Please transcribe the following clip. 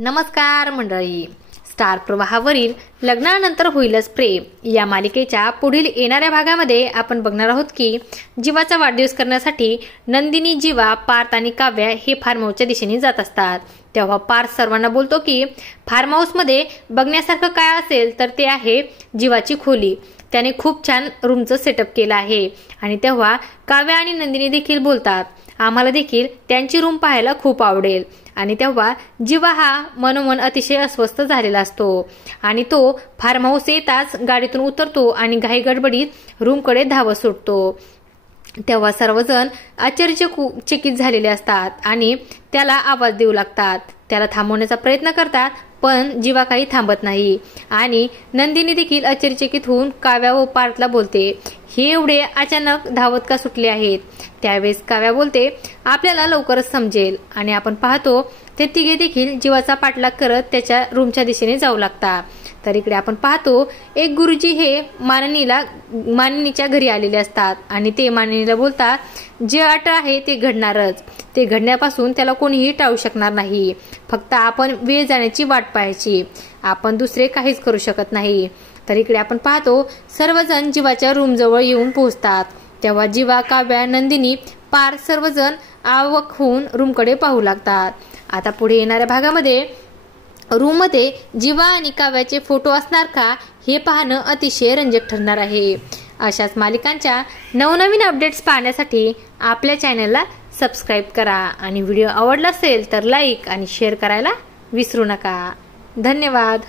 नमस्कार मंडळी, स्टार प्रवाहावरील लग्नानंतर होईलच प्रेम या मालिकेच्या पुढील येणाऱ्या भागामध्ये आपण बघणार आहोत की जीवाचा वाढदिवस करण्यासाठी नंदिनी, जीवा, पार्थ आणि काव्या हे फार्म हाऊसच्या दिशेने जात असतात। तेव्हा पार्थ सर्वांना बोलतो की फार्म हाऊसमध्ये बघण्यासारखं काय असेल तर ते आहे जीवाची खोली। त्याने खूप छान रूमचं सेटअप केलं आहे आणि तेव्हा काव्या आणि नंदिनी देखील बोलतात, आम्हाला देखील त्यांची रूम पाहायला खूप आवडेल। आणि तेव्हा जीवा हा मनोमन अतिशय अस्वस्थ झालेला असतो आणि तो फार्म हाऊस येताच गाडीतून उतरतो आणि घाई गडबडीत रूमकडे धावत सुटतो। तेव्हा सर्वजण आश्चर्यचकित झालेले असतात आणि त्याला आवाज देऊ लागतात, त्याला थांबवण्याचा प्रयत्न करतात, पण जीवा काही थांबत नाही। आणि नंदिनी देखील आश्चर्यचकित होऊन काव्या व पार्थला बोलते, हे एवढे अचानक धावत का सुटले आहेत? त्यावेळेस काव्या बोलते, आपल्याला लवकरच समजेल। आणि आपण पाहतो ते तिघे देखील जीवाचा पाठलाग करत त्याच्या रूमच्या दिशेने जाऊ लागतात। तर इकडे आपण पाहतो एक गुरुजी हे मानिनीच्या घरी आलेले असतात आणि ते मानिनीला बोलतात, जे अट आहे ते घडणारच, ते घडण्यापासून त्याला कोणीही टाळू शकणार नाही, फक्त आपण वेळ जाण्याची वाट पाहायची, आपण दुसरे काहीच करू शकत नाही। तर इकडे आपण पाहतो सर्वजण जीवाच्या रूम जवळ येऊन पोहोचतात। तेव्हा जीवा, काव्या, नंदिनी, पार्थ सर्वजण आवक होऊन रूमकडे पाहू लागतात। आता पुढे येणाऱ्या भागामध्ये रूम मध्ये जीवा आणि काव्याचे फोटो असणार का हे पाहणं अतिशय रंजक ठरणार आहे। अशाच मालिकांच्या नवनवीन अपडेट्स पाहण्यासाठी आपल्या चॅनलला सबस्क्राईब करा आणि व्हिडिओ आवडला असेल तर लाईक आणि शेअर करायला विसरू नका। धन्यवाद।